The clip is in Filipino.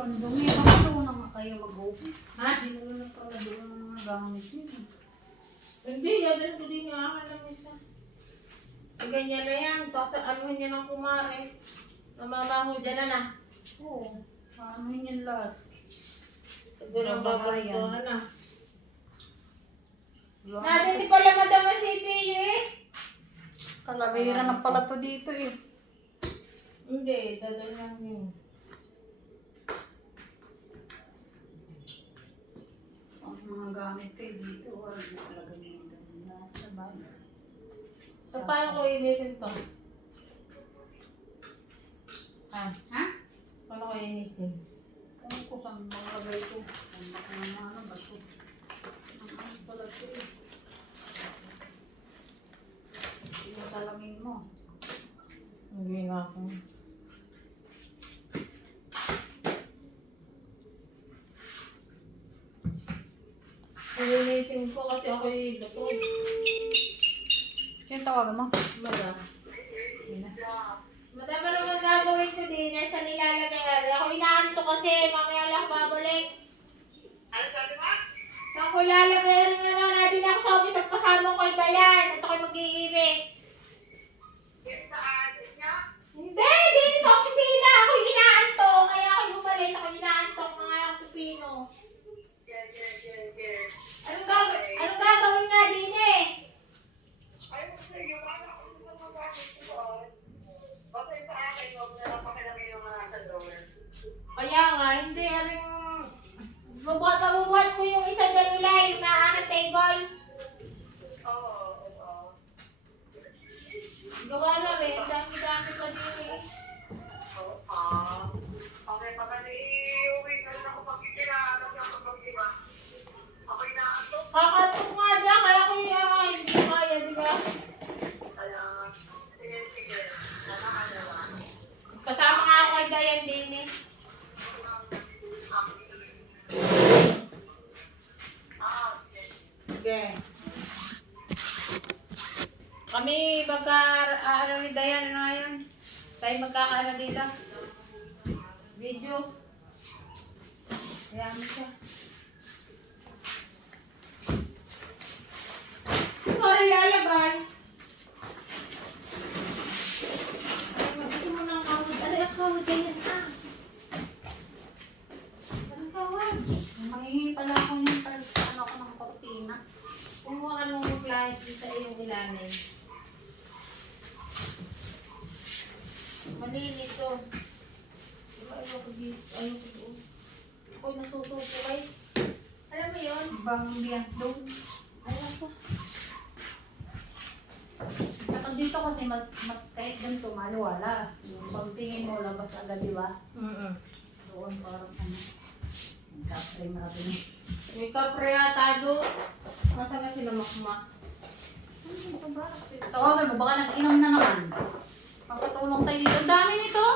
ang dumi. Baka doon na nga kayo mag-open. Ha? Hindi na lang pala doon ang mga gamit niyo. Hindi, yadal ko din yung akin ng isa. Ganyan na yan. Tapos ano niya ng kumare. Namamaho dyan na. Oo. Paano yun lahat? Siguro ang babayan na. Wala. Natin di pala madama si PU eh. Kalavera na pala to dito eh. Hindi, dadal lang yun. Ang mga gamit kayo dito, wala na talaga yung ganun na sa bagay. So paano ko inisin to? Ha? Paano ko inisin? Ano ko saan maglagay ito? Ang baka na ano ba ito? Ang ano pala ito eh. Talangin mo. Hindi nga ako. Inisin ko kasi ako yung gato. Yung tawagan mo? Madam. Yun na. Madam, ano naman gagawin ko din? Sa nilalagay. Ako inaanto kasi mamaya lang babalik. Ano sabi mo? Saan ko ilalagay rin ano? Nadin ako sa office at pasama ko yung Dayan. At ako'y mag-iibis. Hindi! Din sa opisina! Ako yung inaanto! Kaya ako yung umalis. Ako yung inaanto ang mga pipino. Anong gagawin nga din eh? Kaya nga, hindi aling mabubuhat ko yung isa dyan nila, yung na table. Gawa na rin, dami-dami pa din eh. Kakatok nga dyan, kaya ko yung hindi kaya, di ba? Kasama nga ako kay Dayan din eh. Okay. Kami ano ni Dayan, ano nga yun? Tayo magkakaano dito. Video. Ayan mo siya. Sorry, lalagay. Ay, mag-gusto mo ng kawad. Aray, ang kawad ganyan ah. Anong kawad? Manghihingi pala ako yung ano ako ng kortina. Kumuha ka nung flash sa iyong ilalim. Malinis to. Diba ayoko dito? Ayoko doon. Ako'y nasusukay. Alam mo yun? Ibang ambience doon. Alam ko. Kapag dito kasi mas kahit ganito maluwalas. Yung pagtingin mo labas agad, di ba? Doon parang ano. Kapre marami. May kapre yata doon. Masa na sila makmak? Tawagan mo, baka nag-inom na naman. Pagkatulong tayo dito. Ang dami nito.